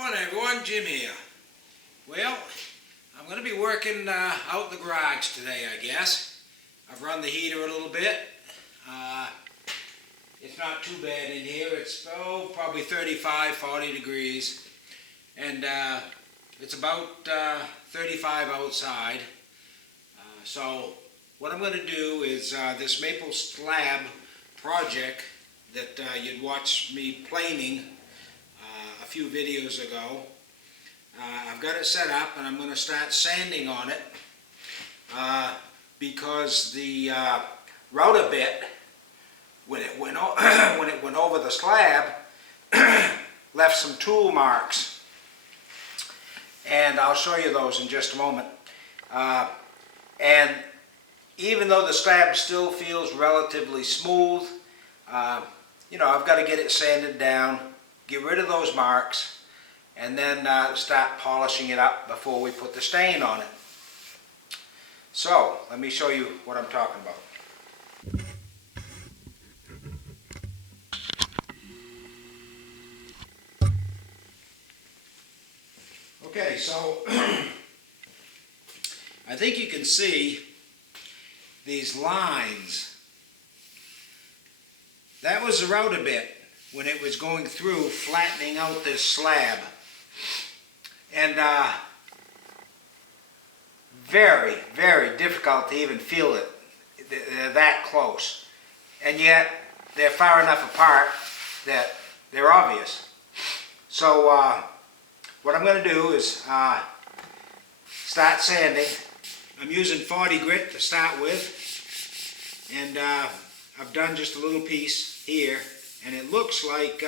Morning everyone, Jim here. Well, I'm going to be working out in the garage today, I guess. I've run the heater a little bit. It's not too bad in here. It's probably 35, 40 degrees. And it's about 35 outside. So what I'm going to do is this maple slab project that you'd watched me planing a few videos ago. I've got it set up and I'm going to start sanding on it because the router bit, when it went over the slab, left some tool marks, and I'll show you those in just a moment. And even though the slab still feels relatively smooth, you know, I've got to get it sanded down, get rid of those marks, and then start polishing it up before we put the stain on it. So, let me show you what I'm talking about. Okay, so I think you can see these lines. That was the router bit when it was going through flattening out this slab. And very, very difficult to even feel it. They're that close. And yet they're far enough apart that they're obvious. So what I'm going to do is start sanding. I'm using 40 grit to start with. And I've done just a little piece here. And it looks like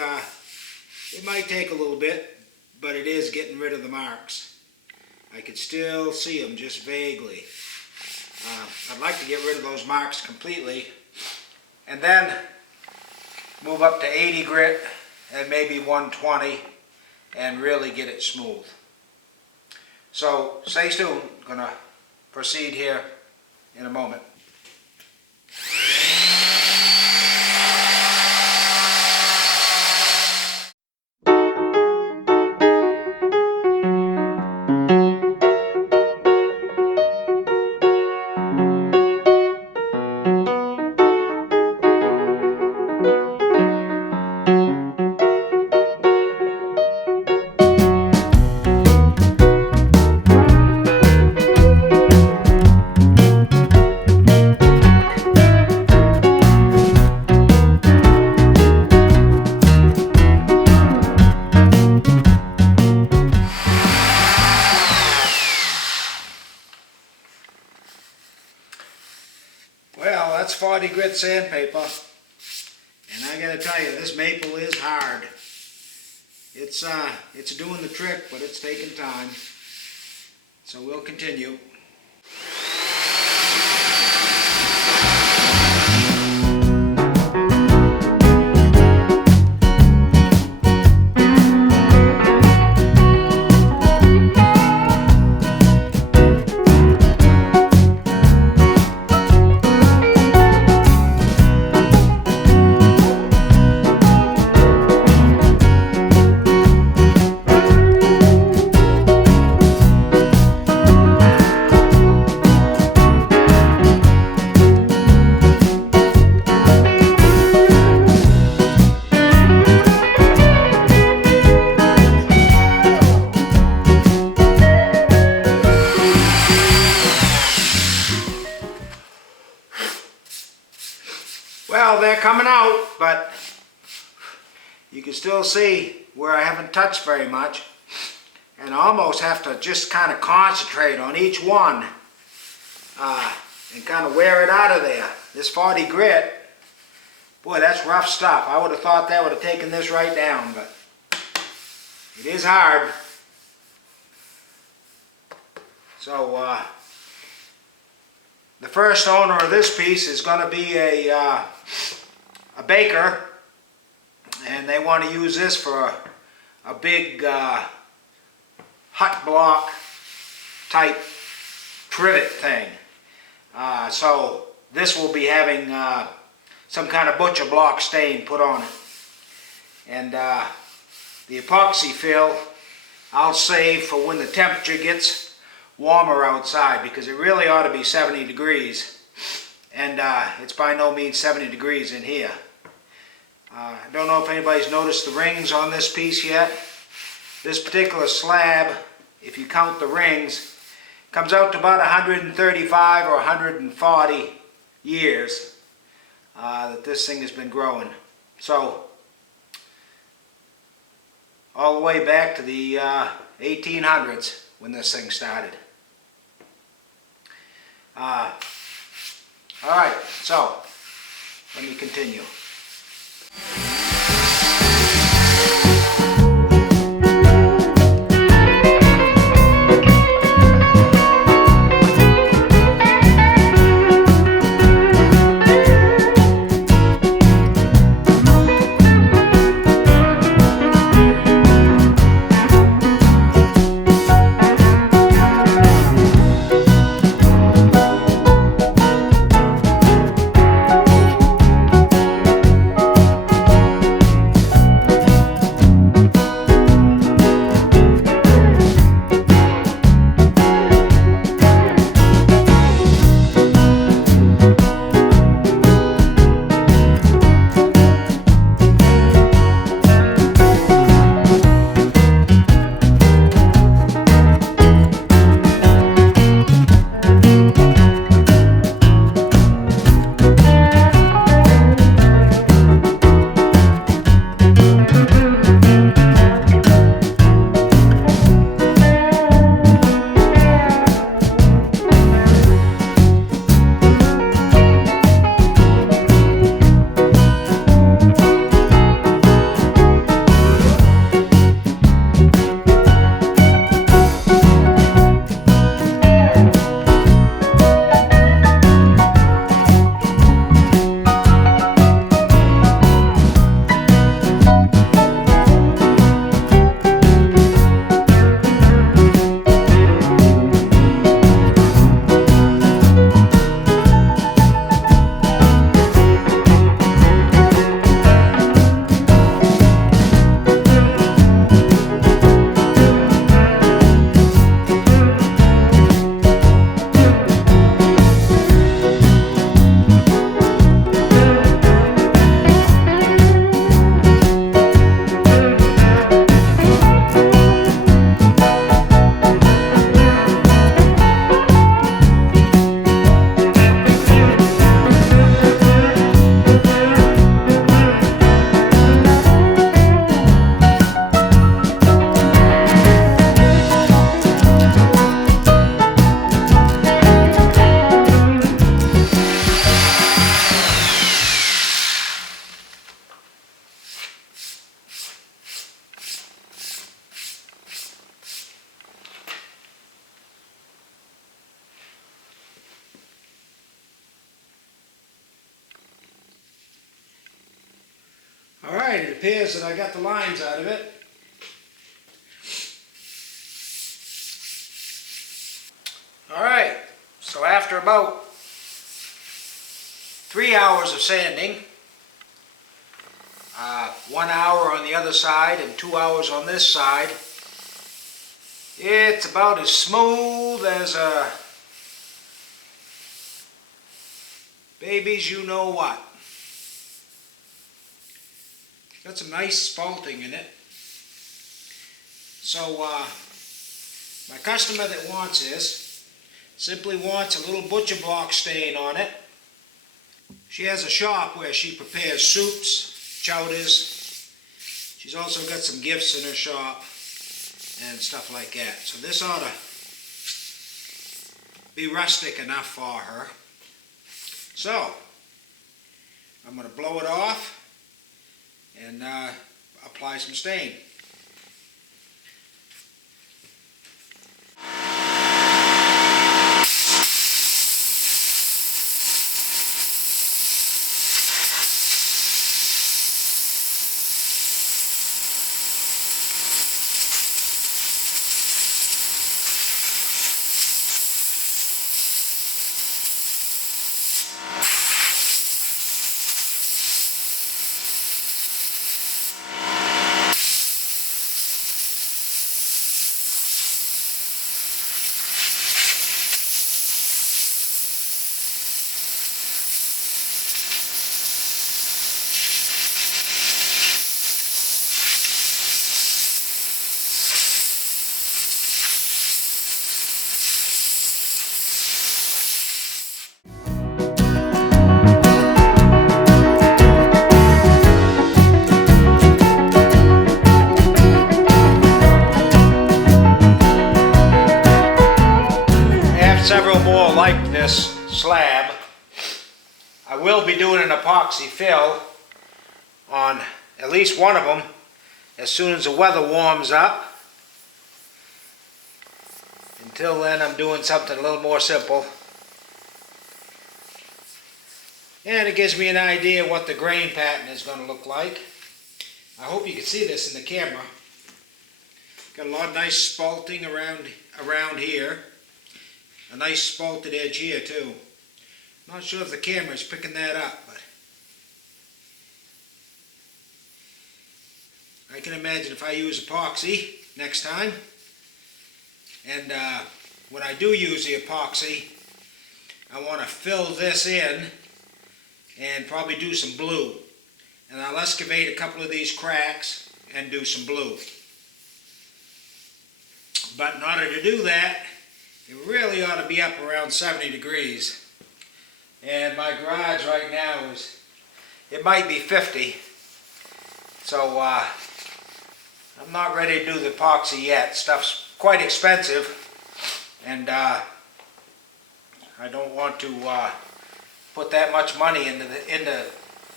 it might take a little bit, but it is getting rid of the marks. I can still see them just vaguely. I'd like to get rid of those marks completely and then move up to 80 grit and maybe 120 and really get it smooth. So stay tuned. I'm going to proceed here in a moment. Well, that's 40 grit sandpaper, and I gotta tell you, this maple is hard. It's doing the trick, but it's taking time. So we'll continue. Well, they're coming out, but you can still see where I haven't touched very much, and I almost have to just kind of concentrate on each one and kind of wear it out of there. This 40 grit, boy, that's rough stuff. I would have thought that would have taken this right down, but it is hard. So the first owner of this piece is going to be a baker, and they want to use this for a big hut block type trivet thing. So this will be having some kind of butcher block stain put on it. And the epoxy fill I'll save for when the temperature gets warmer outside, because it really ought to be 70 degrees. And it's by no means 70 degrees in here. I don't know if anybody's noticed the rings on this piece yet. This particular slab, if you count the rings, comes out to about 135 or 140 years that this thing has been growing. So, all the way back to the 1800s when this thing started. Alright, so let me continue. Alright, it appears that I got the lines out of it. Alright, so after about 3 hours of sanding, 1 hour on the other side and 2 hours on this side, it's about as smooth as a baby's you know what. Got some nice spalting in it. So my customer that wants this simply wants a little butcher block stain on it. She has a shop where she prepares soups, chowders. She's also got some gifts in her shop and stuff like that. So this ought to be rustic enough for her. So I'm going to blow it off and apply some stain. epoxy fill on at least one of them as soon as the weather warms up. Until then, I'm doing something a little more simple. And it gives me an idea what the grain pattern is going to look like. I hope you can see this in the camera. Got a lot of nice spalting around here. A nice spalted edge here too. Not sure if the camera is picking that up, but I can imagine if I use epoxy next time. And when I do use the epoxy, I want to fill this in and probably do some blue. And I'll excavate a couple of these cracks and do some blue. But in order to do that, it really ought to be up around 70 degrees. And my garage right now it might be 50. So I'm not ready to do the epoxy yet. Stuff's quite expensive. And I don't want to put that much money into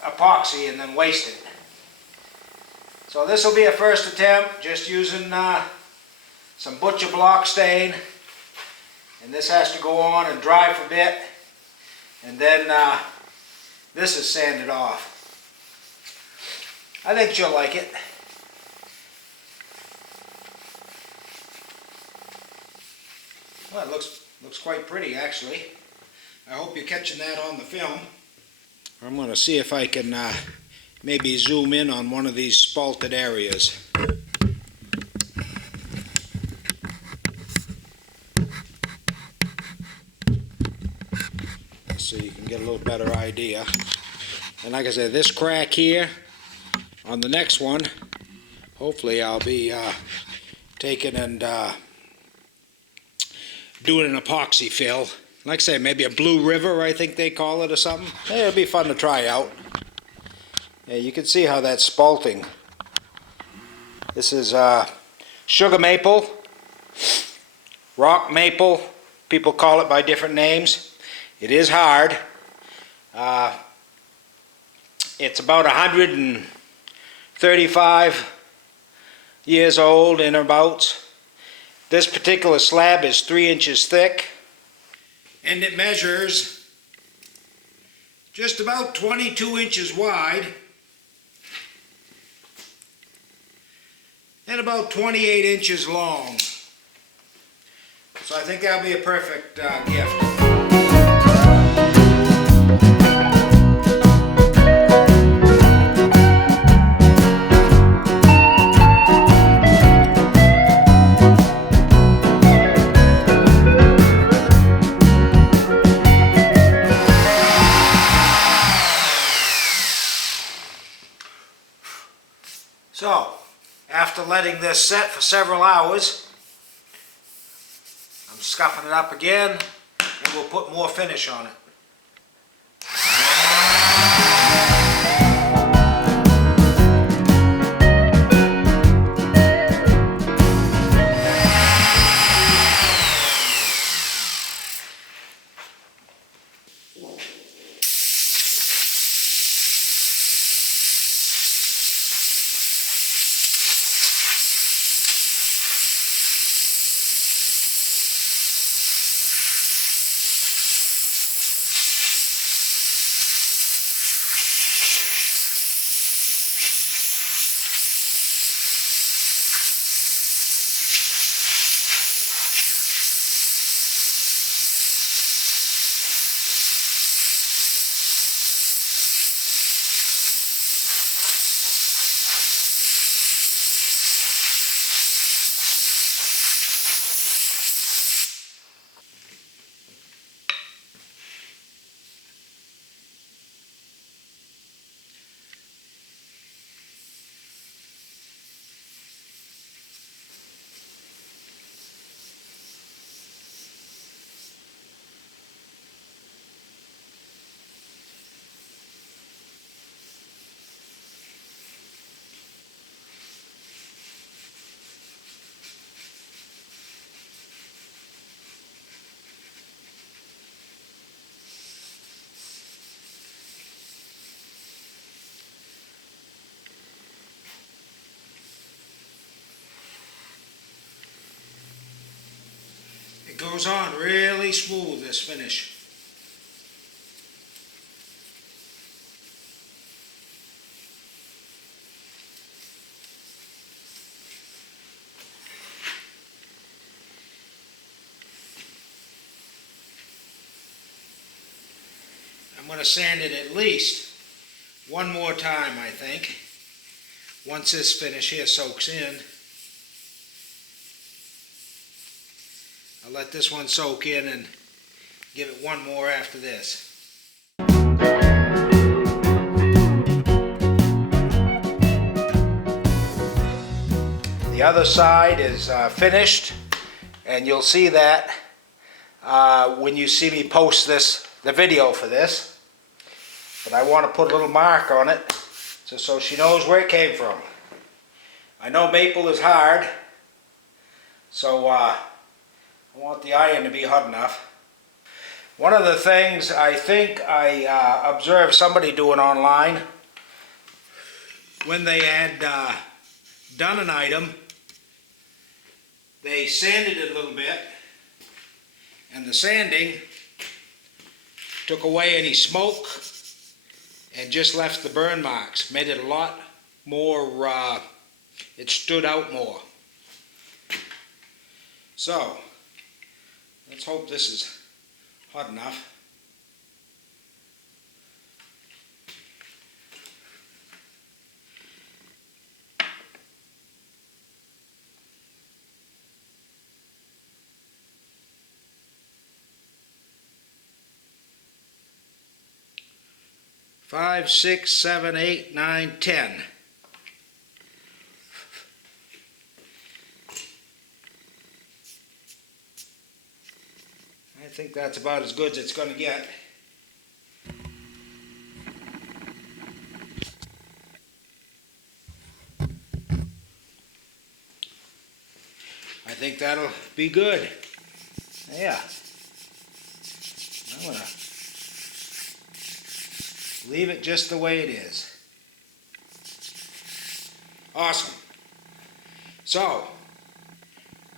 epoxy and then waste it. So this will be a first attempt, just using some butcher block stain, and this has to go on and dry for a bit, and then this is sanded off. I think she'll like it. Well, it looks quite pretty actually. I hope you're catching that on the film. I'm going to see if I can maybe zoom in on one of these spalted areas. So you can get a little better idea. And like I said, this crack here on the next one, hopefully I'll be taking and doing an epoxy fill. Like I say, maybe a Blue River, I think they call it, or something. Yeah, it'll be fun to try out. Yeah, you can see how that's spalting. This is sugar maple, rock maple. People call it by different names. It is hard. It's about 135 years old in about. This particular slab is 3 inches thick. And it measures just about 22 inches wide and about 28 inches long. So I think that'll be a perfect gift. So, after letting this set for several hours, I'm scuffing it up again, and we'll put more finish on it. It goes on really smooth, this finish. I'm going to sand it at least one more time, I think, once this finish here soaks in. I'll let this one soak in and give it one more after this. The other side is finished, and you'll see that when you see me post the video for this. But I want to put a little mark on it just so she knows where it came from. I know maple is hard, so I want the iron to be hot enough. One of the things I think I observed somebody doing online, when they had done an item, they sanded it a little bit, and the sanding took away any smoke and just left the burn marks. Made it a lot more, it stood out more. So, let's hope this is hot enough. Five, 6, 7, 8, 9, 10. I think that's about as good as it's going to get. I think that'll be good. Yeah. I'm going to leave it just the way it is. Awesome. So,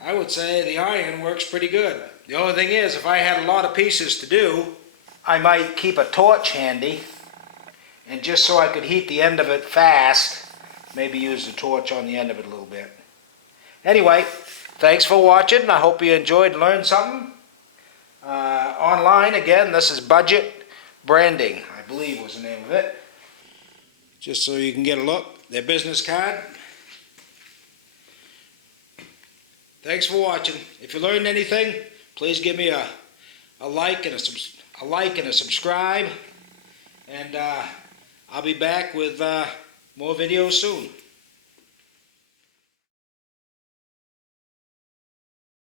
I would say the iron works pretty good. The only thing is, if I had a lot of pieces to do, I might keep a torch handy, and just so I could heat the end of it fast, maybe use the torch on the end of it a little bit. Anyway, thanks for watching. I hope you enjoyed and learned something. Online, again, this is Budget Branding, I believe was the name of it. Just so you can get a look, their business card. Thanks for watching. If you learned anything, please give me a like and a subscribe, and I'll be back with more videos soon.